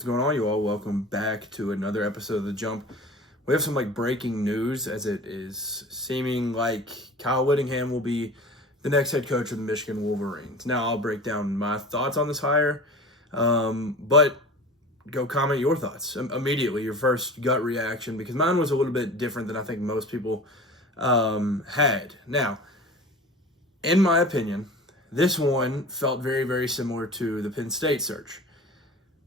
What's going on, you all? Welcome back to another episode of The Jump. We have some breaking news, as it is seeming like Kyle Whittingham will be the next head coach of the Michigan Wolverines. Now, I'll break down my thoughts on this hire, but go comment your thoughts immediately, your first gut reaction, because mine was a little bit different than I think most people had. Now, in my opinion, this one felt very, very similar to the Penn State search,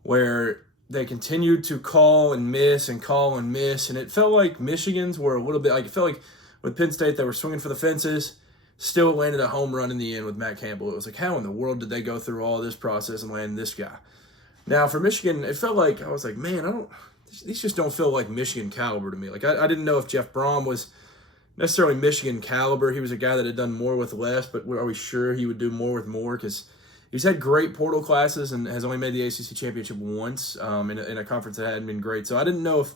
where they continued to call and miss, and it felt like Michigan's were a little bit, it felt like with Penn State, they were swinging for the fences, still landed a home run in the end with Matt Campbell. It was like, how in the world did they go through all this process and land this guy? Now, for Michigan, it felt like, I was like, man, these just don't feel like Michigan caliber to me. I didn't know if Jeff Brom was necessarily Michigan caliber. He was a guy that had done more with less, but are we sure he would do more with more? Because he's had great portal classes and has only made the ACC championship once in a conference that hadn't been great. So I didn't know if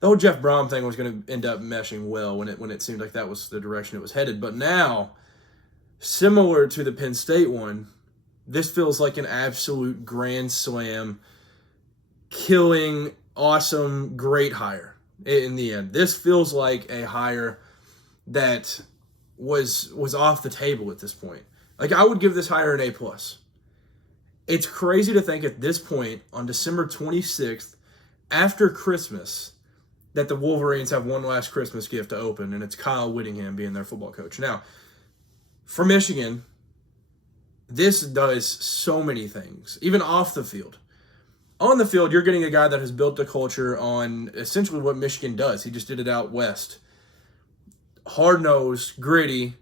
the whole Jeff Brom thing was going to end up meshing well when it seemed like that was the direction it was headed. But now, similar to the Penn State one, this feels like an absolute grand slam, killing, awesome, great hire in the end. This feels like a hire that was off the table at this point. I would give this hire an A+. It's crazy to think at this point, on December 26th, after Christmas, that the Wolverines have one last Christmas gift to open, and it's Kyle Whittingham being their football coach. Now, for Michigan, this does so many things, even off the field. On the field, you're getting a guy that has built a culture on essentially what Michigan does. He just did it out west. Hard-nosed, gritty,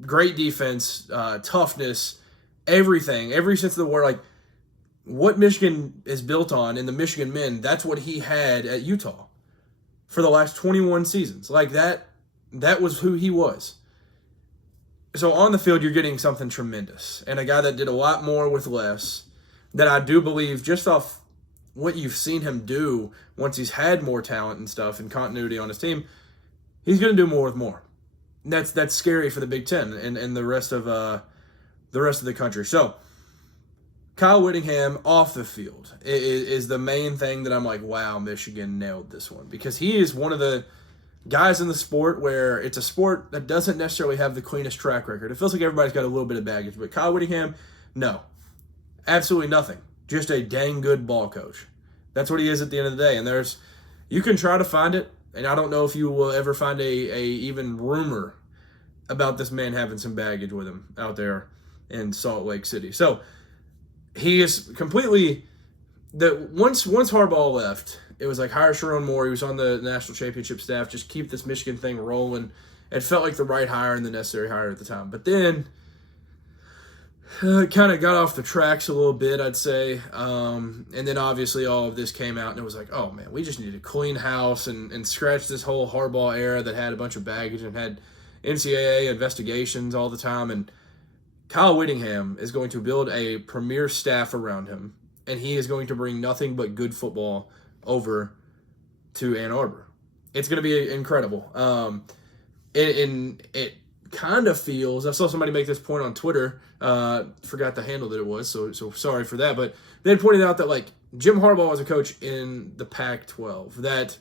great defense, toughness, everything, every sense of the word. What Michigan is built on in the Michigan men, that's what he had at Utah for the last 21 seasons. That was who he was. So on the field, you're getting something tremendous, and a guy that did a lot more with less, that I do believe, just off what you've seen him do once he's had more talent and stuff and continuity on his team, he's going to do more with more. And that's scary for the Big Ten and the rest of the country. So Kyle Whittingham off the field is the main thing that I'm like, wow, Michigan nailed this one, because he is one of the guys in the sport where it's a sport that doesn't necessarily have the cleanest track record. It feels like everybody's got a little bit of baggage, but Kyle Whittingham, no, absolutely nothing. Just a dang good ball coach. That's what he is at the end of the day. And you can try to find it, and I don't know if you will ever find a even rumor about this man having some baggage with him out there in Salt Lake City. So he is completely once Harbaugh left, it was like, hire Sharon Moore. He was on the national championship staff. Just keep this Michigan thing rolling. It felt like the right hire and the necessary hire at the time. But then kind of got off the tracks a little bit, I'd say. And then obviously all of this came out, and it was like, oh man, we just need to clean house and scratch this whole Harbaugh era that had a bunch of baggage and had NCAA investigations all the time. And Kyle Whittingham is going to build a premier staff around him, and he is going to bring nothing but good football over to Ann Arbor. It's going to be incredible. It kind of feels, I saw somebody make this point on Twitter, forgot the handle that it was, so sorry for that, but they had pointed out that Jim Harbaugh was a coach in the Pac-12 that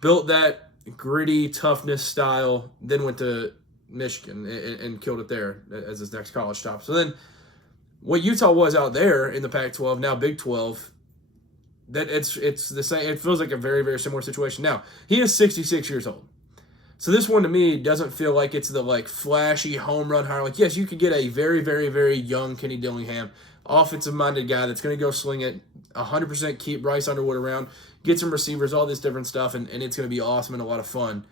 built that gritty toughness style, then went to Michigan and killed it there as his next college stop. So then what Utah was out there in the Pac-12, now Big 12, that it's the same. It feels like a very, very similar situation. Now, he is 66 years old. So this one to me doesn't feel like it's the flashy home run hire. Yes, you could get a very, very, very young Kenny Dillingham, offensive-minded guy that's going to go sling it 100%, keep Bryce Underwood around, get some receivers, all this different stuff, and it's going to be awesome and a lot of fun.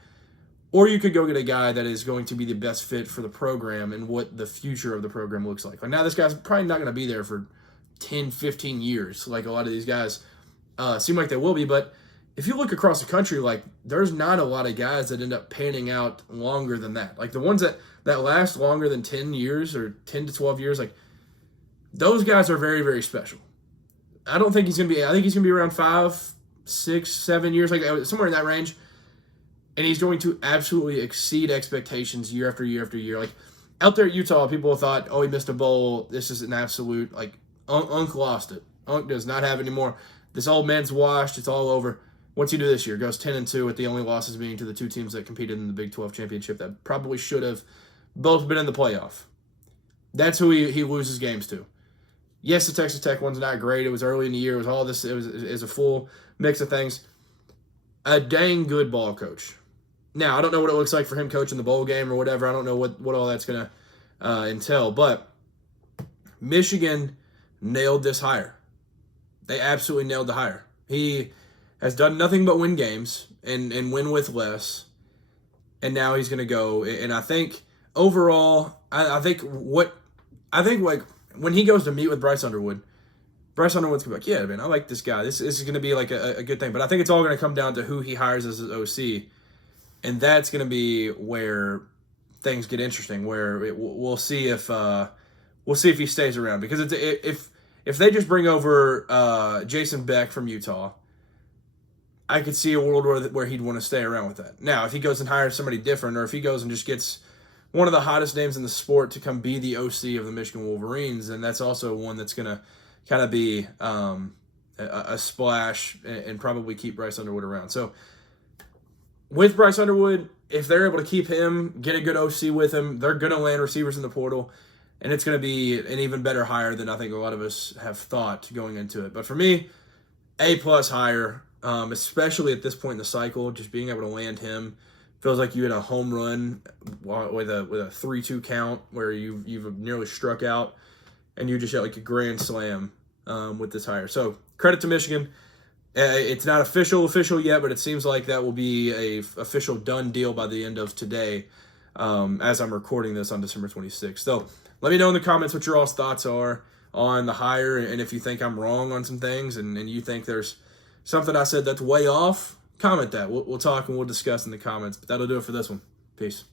Or you could go get a guy that is going to be the best fit for the program and what the future of the program looks like. Now this guy's probably not going to be there for 10, 15 years like a lot of these guys seem like they will be, but if you look across the country, there's not a lot of guys that end up panning out longer than that. The ones that last longer than 10 years or 10 to 12 years, those guys are very, very special. I think he's going to be around 5, 6, 7 years, somewhere in that range. And he's going to absolutely exceed expectations year after year after year. Out there at Utah, people thought, oh, he missed a bowl. This is an absolute, Unc lost it. Unc does not have anymore. This old man's washed. It's all over. What's he do this year? Goes 10-2 with the only losses being to the two teams that competed in the Big 12 championship that probably should have both been in the playoff. That's who he loses games to. Yes, the Texas Tech one's not great. It was early in the year. It was all this. It was a full mix of things. A dang good ball coach. Now, I don't know what it looks like for him coaching the bowl game or whatever. I don't know what all that's going to entail. But Michigan nailed this hire. They absolutely nailed the hire. He has done nothing but win games and win with less. And now he's going to go. And I think overall, I think like when he goes to meet with Bryce Underwood's going to be like, yeah, man, I like this guy. This is going to be like a good thing. But I think it's all going to come down to who he hires as his OC. And that's going to be where things get interesting, where we'll see if he stays around. Because if they just bring over Jason Beck from Utah, I could see a world where he'd want to stay around with that. Now, if he goes and hires somebody different, or if he goes and just gets one of the hottest names in the sport to come be the OC of the Michigan Wolverines, then that's also one that's going to kind of be a splash and probably keep Bryce Underwood around. So with Bryce Underwood, if they're able to keep him, get a good OC with him, they're going to land receivers in the portal, and it's going to be an even better hire than I think a lot of us have thought going into it. But for me, A+ hire, especially at this point in the cycle, just being able to land him feels like you had a home run with a 3-2 count where you've nearly struck out, and you just had like a grand slam with this hire. So credit to Michigan. It's not official yet, but it seems like that will be a official done deal by the end of today, as I'm recording this on December 26th. So let me know in the comments what your all's thoughts are on the hire, and if you think I'm wrong on some things, and you think there's something I said that's way off, comment that. We'll talk and we'll discuss in the comments. But that'll do it for this one. Peace.